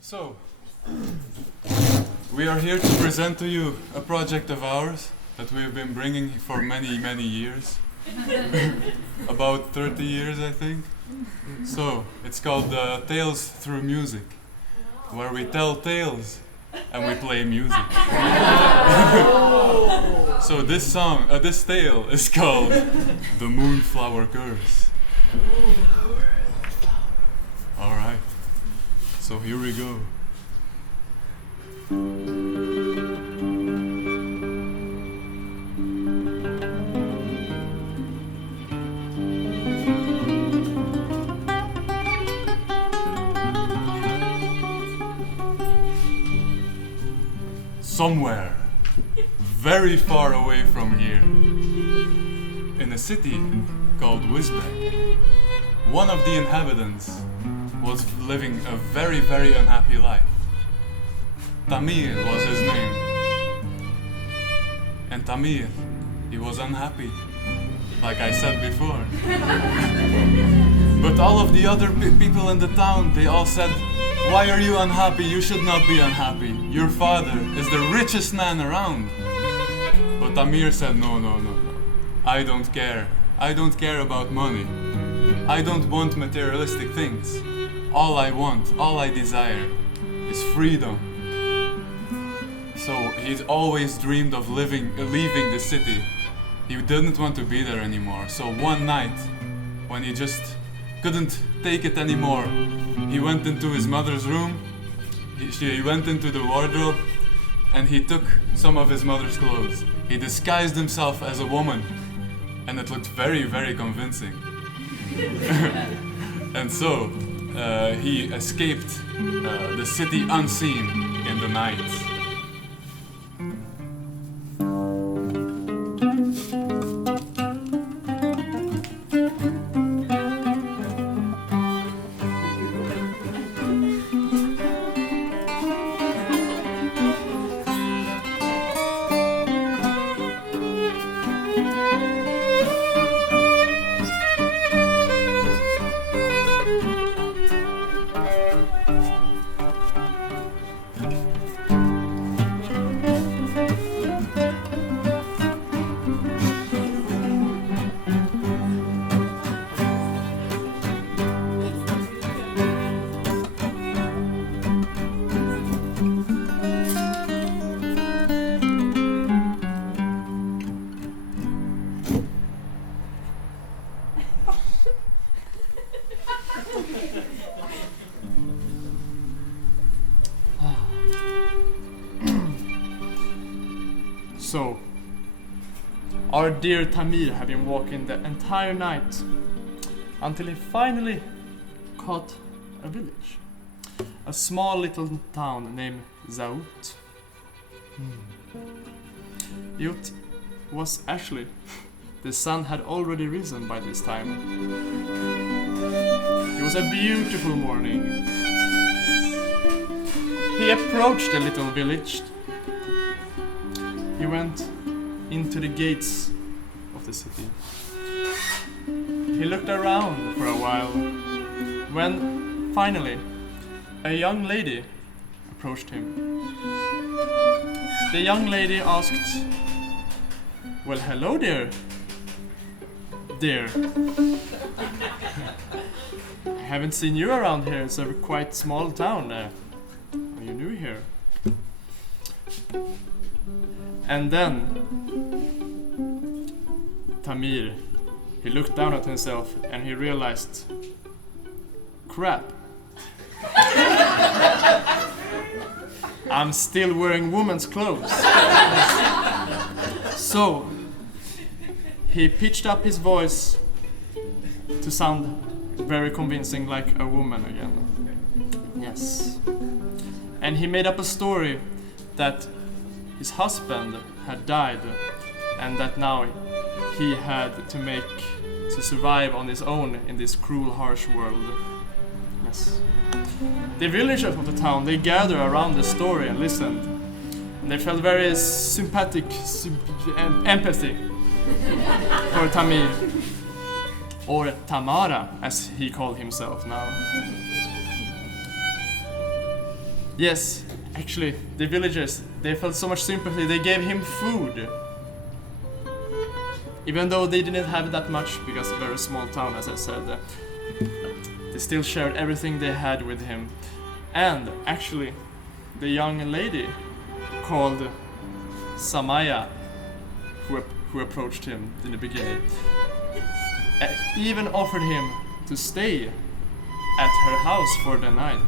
So, we are here to present to you a project of ours that we've been bringing for many, many years. About 30 years, I think. So, it's called Tales Through Music, where we tell tales and we play music. So this tale is called The Moonflower Curse. Alright, so here we go. Somewhere, very far away from here, in a city called Wisbech, one of the inhabitants was living a very, very unhappy life. Tamir was his name. And Tamir, he was unhappy, like I said before. But all of the other people in the town, they all said, "Why are you unhappy? You should not be unhappy. Your father is the richest man around." But Tamir said, no. I don't care. I don't care about money. I don't want materialistic things. All I want, all I desire is freedom. So he's always dreamed of leaving the city. He didn't want to be there anymore. So one night, when he just couldn't take it anymore, he went into his mother's room, he went into the wardrobe, and he took some of his mother's clothes. He disguised himself as a woman, and it looked very, very convincing. And so, he escaped the city unseen in the night. So, our dear Tamir had been walking the entire night until he finally caught a village. A small little town named Zaut. It was actually, the sun had already risen by this time. It was a beautiful morning. He approached the little village. He went into the gates of the city. He looked around for a while, when finally a young lady approached him. The young lady asked, "Well, hello there, dear. I haven't seen you around here. It's a quite small town. Are you new here?" And then Tamir, he looked down at himself and he realized, crap. I'm still wearing woman's clothes. So he pitched up his voice to sound very convincing, like a woman again. Yes. And he made up a story that his husband had died and that now he had to survive on his own in this cruel, harsh world. Yes. The villagers of the town, they gathered around the story and listened. And they felt very sympathetic empathy for Tamir, or Tamara as he called himself now. Yes, actually, the villagers, they felt so much sympathy, they gave him food. Even though they didn't have that much, because a very small town, as I said, they still shared everything they had with him. And actually, the young lady called Samaya, who approached him in the beginning, even offered him to stay at her house for the night.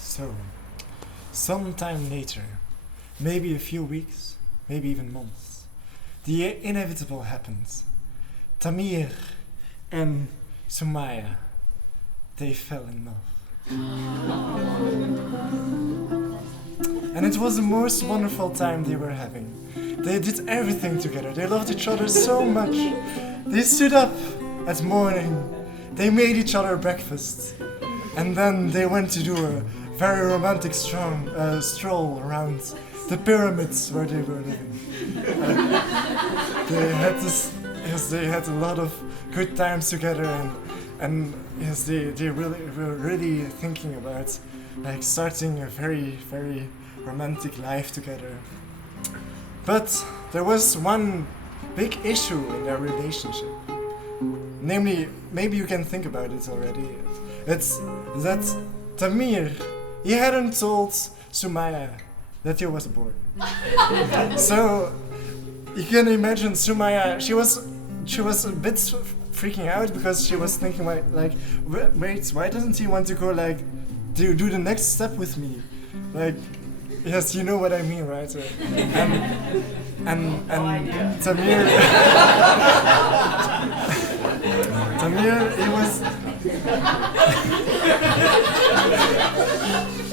So, sometime later, maybe a few weeks, maybe even months, the inevitable happens. Tamir and Sumaya, they fell in love. And it was the most wonderful time they were having. They did everything together. They loved each other so much. They stood up at morning. They made each other breakfast. And then they went to do a very romantic stroll around the pyramids where they were living. They had a lot of good times together, and yes, they really were really thinking about like starting a very, very romantic life together. But there was one big issue in their relationship. Namely, maybe you can think about it already. It's that Tamir, he hadn't told Sumaya that he was a boy. So you can imagine Sumaya, she was a bit freaking out because she was thinking like, wait, why doesn't he want to go like do the next step with me? Like, yes, you know what I mean, right? And Tamir, Tamir, he was.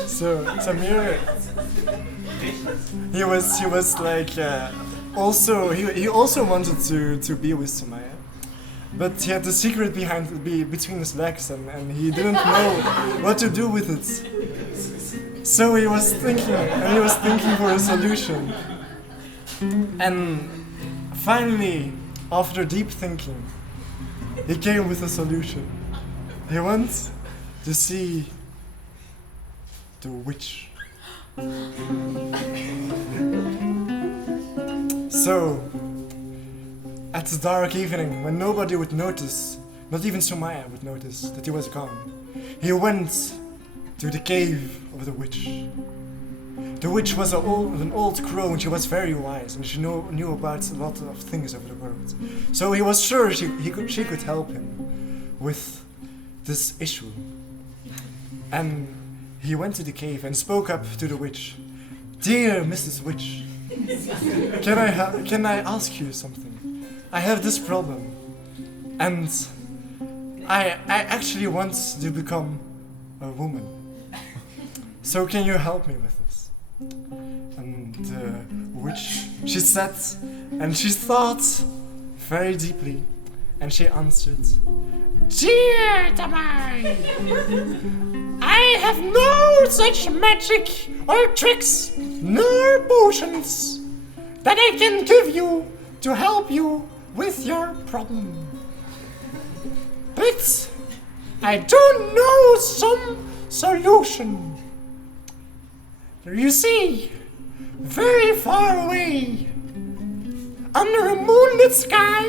So Tamir, he was like also he also wanted to be with Sumaya, but he had the secret between his legs and he didn't know what to do with it. So he was thinking for a solution. And finally, after deep thinking, he came with a solution. He went to see the witch. So, at the dark evening, when nobody would notice, not even Sumaya would notice that he was gone, he went to the cave of the witch. The witch was an old crow, and she was very wise, and she knew about a lot of things of the world. So he was sure she could help him with this issue. And he went to the cave and spoke up to the witch. "Dear Mrs. Witch, can I ask you something? I have this problem, and I actually want to become a woman. So can you help me with this?" And the witch, she sat and she thought very deeply, and she answered, "Dear Tamai, I have no such magic or tricks nor potions that I can give you to help you with your problem. But I do know some solution. You see, very far away, under a moonlit sky,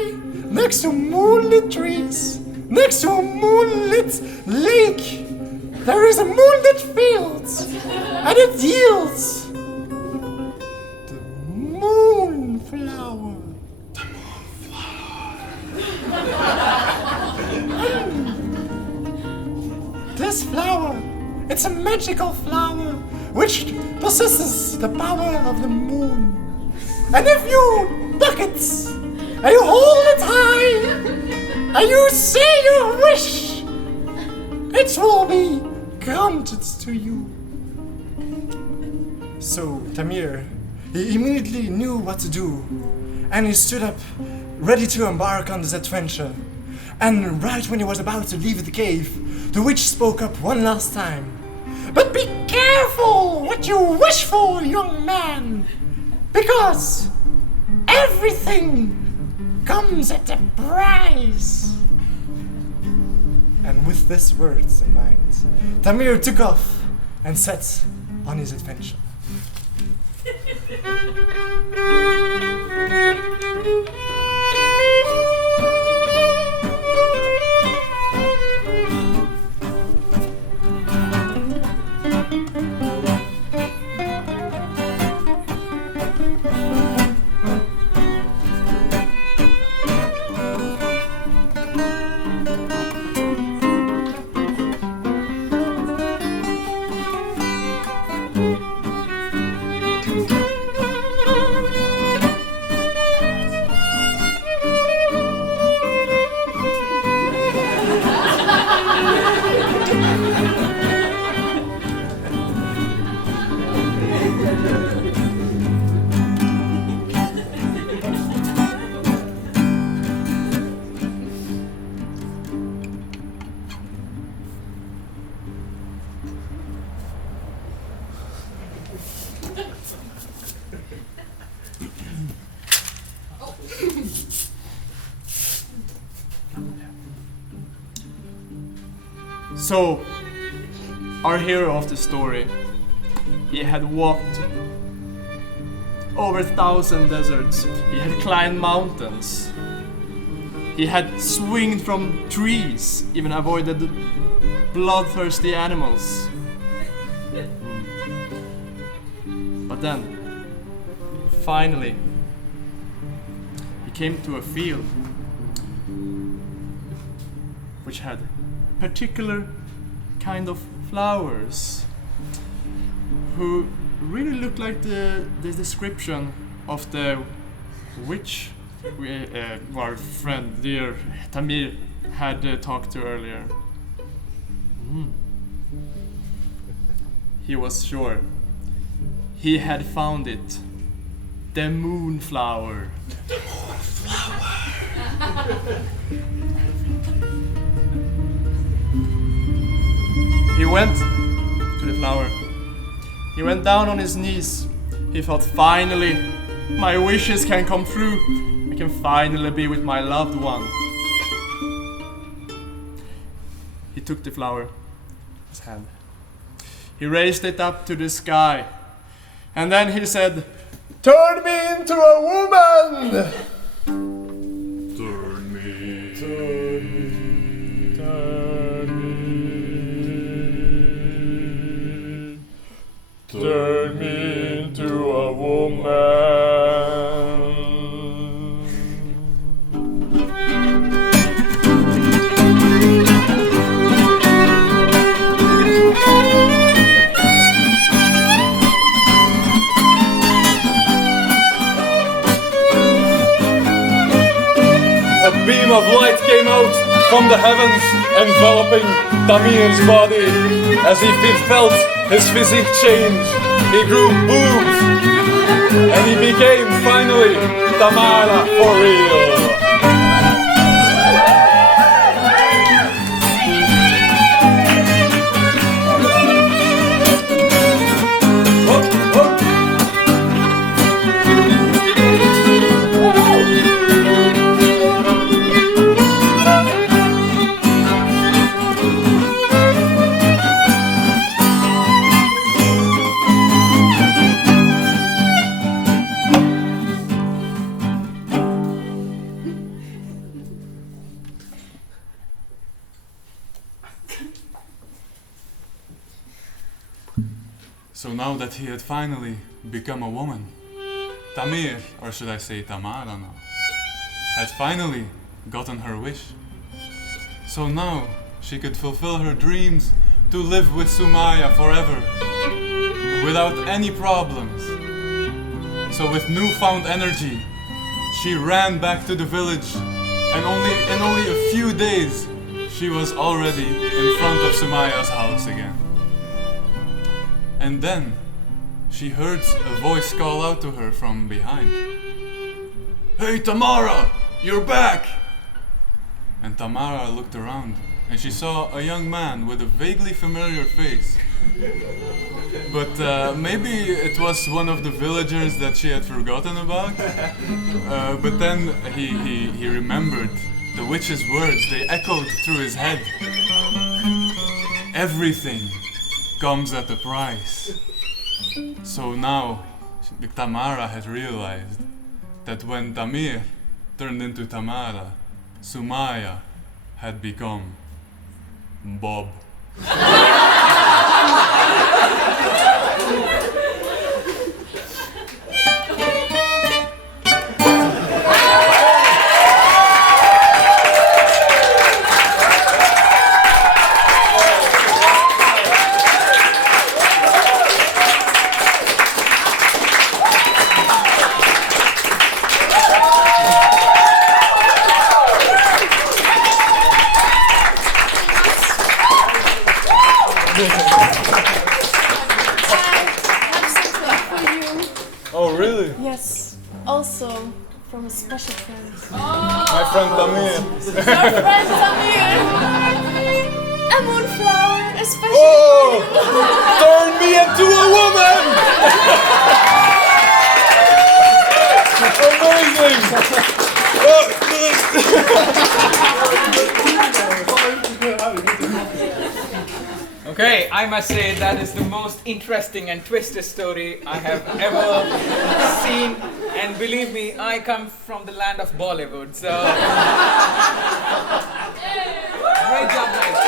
next to moonlit trees, next to a moonlit lake, there is a moonlit field, and it yields the moonflower. This flower, it's a magical flower which possesses the power of the moon. And if you pluck it, and you hold it high, and you say your wish, it will be granted to you. So Tamir, he immediately knew what to do, and he stood up, ready to embark on this adventure. And right when he was about to leave the cave, the witch spoke up one last time. But be careful what you wish for, young man, because everything comes at a price. And with these words in mind, Tamir took off and set on his adventure. So, our hero of the story, he had walked over 1,000 deserts, he had climbed mountains, he had swung from trees, even avoided bloodthirsty animals. But then, finally, he came to a field which had particular kind of flowers who really looked like the description of the witch our friend dear Tamir had talked to earlier. He was sure he had found it, the moonflower. The moonflower. He went to the flower. He went down on his knees. He thought, finally, my wishes can come true. I can finally be with my loved one. He took the flower in his hand. He raised it up to the sky. And then he said, "Turn me into a woman!" Turn me. Turn me into a woman. A beam of light came out from the heavens, enveloping Tamir's body. As he felt his physique change, he grew boobs, and he became finally Tamara for real. So now that he had finally become a woman, Tamir, or should I say Tamara now, had finally gotten her wish. So now she could fulfill her dreams to live with Sumaya forever, without any problems. So with newfound energy, she ran back to the village, and in only a few days, she was already in front of Sumaya's house again. And then she heard a voice call out to her from behind. "Hey Tamara, you're back!" And Tamara looked around and she saw a young man with a vaguely familiar face. But maybe it was one of the villagers that she had forgotten about. But then he remembered the witch's words. They echoed through his head. Everything comes at a price. So now Tamara had realized that when Tamir turned into Tamara, Sumaya had become Bob. Oh, really? Yes, also from a special friend. My friend Tamir. Your friend Samir! A moonflower, especially Oh! for you! Turn me into a woman! Okay, I must say that is the most interesting and twisted story I have ever seen, and believe me, I come from the land of Bollywood, so great job, guys.